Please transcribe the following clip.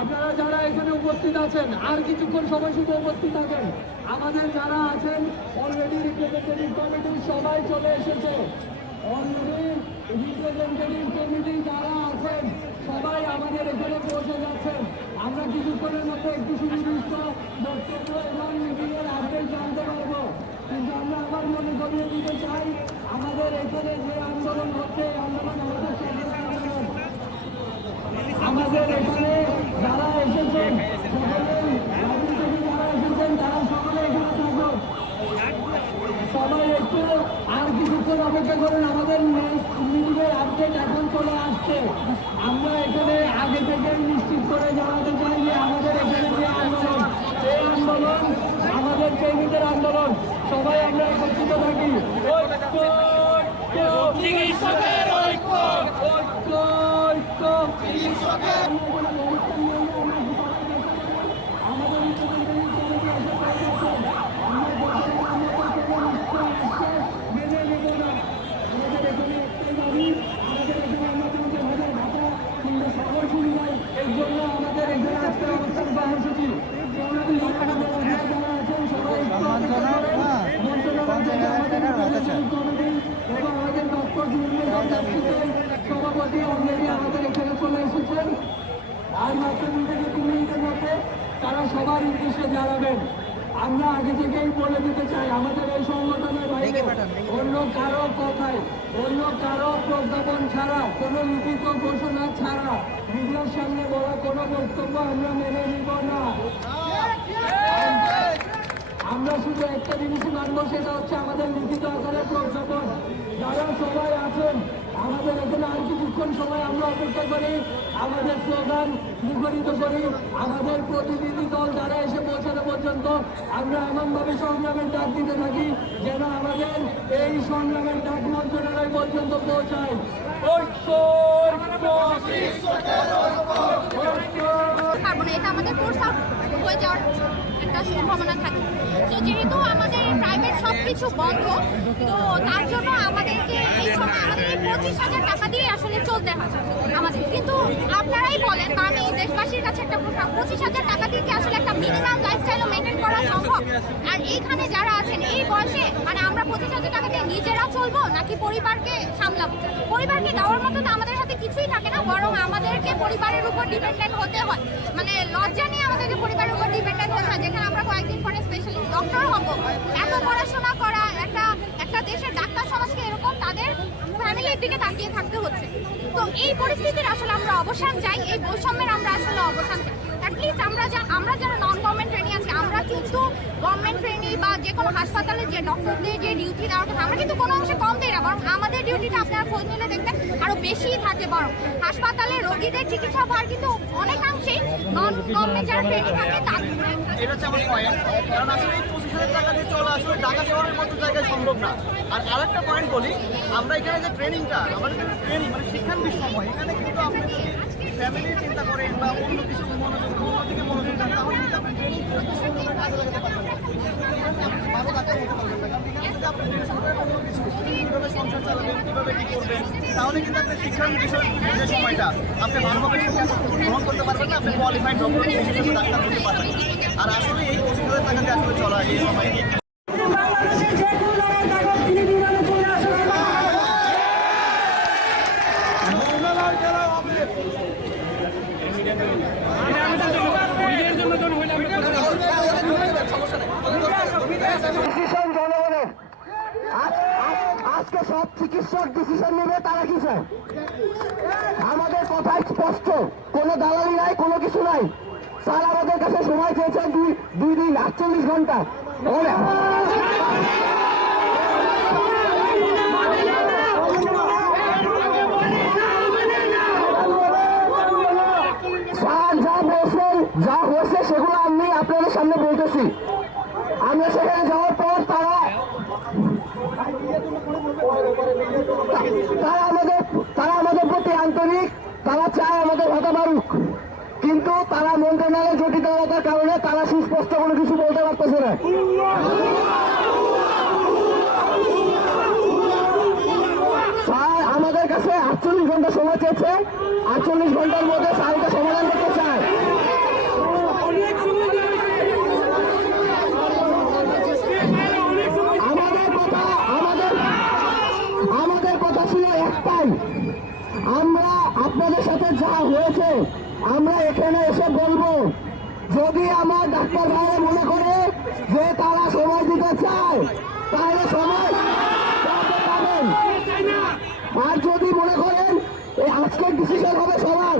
আপনারা যারা এখানে উপস্থিত আছেন, আর কিছুক্ষণ সময় শুধু উপস্থিত থাকেন, আমাদের যারা আছেন অলরেডি রিপ্রেজেন্টেটিভ কমিটি সবাই চলে এসেছে। অলরেডি রিপ্রেজেন্টেটিভ কমিটি যারা আছেন, সবাই আমাদের এখানে পৌঁছে যাচ্ছেন। আমরা কিছুক্ষণের মধ্যে একটু সুনির্দিষ্ট বক্তব্য এবং মিটিংয়ের আপডেট জানতে পারব। Come on. সভাপতি অলরেডি আমাদের এখানে চলে এসেছেন আর মাত্র দুই থেকে তিন মিনিটের মধ্যে তারা সবার উদ্দেশ্যে জানাবেন আমরা আগে থেকেই বলে দিতে চাই আমাদের এই সংগঠনের বাইরে অন্য কারও কথায় অন্য কারও প্রজ্ঞাপন ছাড়া কোনো লিখিত ঘোষণা ছাড়া মিডিয়ার সামনে বলা কোনো বক্তব্য আমরা মেনে নিব না। আমরা শুধু একটা জিনিসই মানবো, সেটা হচ্ছে আমাদের লিখিত আকারে প্রজ্ঞাপন যারা সবাই আছেন, আমাদের এখানে আর কিছুক্ষণ সময় আমরা অপেক্ষা করি, আমাদের স্লোগান মুখরিত করি, আমাদের প্রতিনিধি দল যারা এসে পৌঁছানো পর্যন্ত আমরা এমনভাবে সংগ্রামের ডাক দিতে থাকি, যেন আমাদের এই সংগ্রামের ডাক মন্ত্রণালয় পর্যন্ত পৌঁছায়। এটা আমাদের কোর্স আউট হয়ে যাওয়ার একটা সম্ভাবনা থাকে। যেহেতু আমাদের প্রাইভেট সব কিছু বন্ধ, তো তার জন্য আমাদেরকে এই সময় আমাদের পঁচিশ হাজার টাকা দিয়ে আসলে চলতে হয় আমাদের। কিন্তু আপনারাই বলেন, বা আমি দেশবাসীর কাছে একটা প্রশ্ন, পঁচিশ হাজার টাকা দিয়ে কি আসলে একটা মিনিমাম লাইফস্টাইলও মেনটেন করা সম্ভব? আর এইখানে যারা আছেন, এই বয়সে মানে আমরা পঁচিশ হাজার টাকা দিয়ে নিজেরা চলবো নাকি পরিবারকে সামলাবো? পরিবারকে দেওয়ার মতো তো আমাদের হাতে কিছুই থাকে না, বরং আমাদেরকে পরিবারের উপর ডিপেন্ডেন্ট হতে হয়। মানে লজ্জা নিয়ে আমাদেরকে পরিবারের উপর ডিপেন্ডেন্ট এই পরিস্থিতির আসলে আমরা অবসান চাই, এই বৈষম্যের আমরা আসলে অবসান চাই। অ্যাটলিস্ট আমরা যা আমরা যারা নন গভর্নমেন্ট ট্রেনি আছি, আমরা কিন্তু গভর্নমেন্ট ট্রেনি বা যে কোনো হাসপাতালে যে ডক্টরদের যে ডিউটি দেওয়ার কথা, আমরা কিন্তু কোনো অংশে কম দিই না, বরং আমাদের ডিউটিটা আপনারা খোঁজ নিলে দেখবেন আরও বেশিই থাকে বরং। হাসপাতালে রোগীদের চিকিৎসা ভার কিন্তু অনেকাংশেই নন গভর্নমেন্ট যারা ট্রেনি থাকে, তাদের এটা পয়েন্ট কারণ আসলে এই পঁচিশ হাজার টাকা দিয়ে আসলে ঢাকা জায়গায় সম্ভব না। আর আরেকটা পয়েন্ট বলি, আমরা এখানে যে ট্রেনিংটা আমাদের যে ট্রেনিং মানে শিক্ষানবিশ সময় এখানে কিন্তু আপনি যদি ফ্যামিলি চিন্তা করেন বা অন্য কিছু মনোযোগ অন্যদিকে মনোযোগ দেন, তাহলে কিন্তু আপনি ট্রেনিং কাজে লাগাতে পারবেন। ভালো ডাক্তার হতে পারবেন অন্য সময়টা, আপনি গ্রহণ করতে আপনি ডাক্তার আর আসলে এই পঁচিশ হাজার আসলে চলা এই সময় আজকে সব চিকিৎসক ডিসিশন নেবে, তারা কিসে আমাদের কথাই স্পষ্ট। কোনো দালালি নাই, কোনো কিছু নাই। স্যার, আমাদের কাছে সময় চেয়েছেন দুই দুই দিন, আটচল্লিশ ঘণ্টা ওরে- স্যার যা বলছেন যা হয়েছে সেগুলো আমি আপনাদের সামনে বলতেছি। আমরা সেখানে যাওয়ার পর তারা তারা আমাদের তারা আমাদের প্রতি আন্তরিক, তারা চায় আমাদের ভাতা বাড়ুক কিন্তু তারা মন্ত্রণালয়ে জটিলতার কারণে তারা সুস্পষ্ট কোনো কিছু বলতে পারতেছে না। আমাদের কাছে আটচল্লিশ ঘণ্টা সময় চেয়েছে। আটচল্লিশ ঘণ্টার মধ্যে স্যার এটা সমাধান করতে চায়। আছে আমরা এখানে এসে বলব, যদি আমার ডাক্তার ভাইরা মনে করে যে তারা সময় দিতে চায়, তাহলে সময় আর যদি মনে করেন আজকের ডিসিশন হবে সবার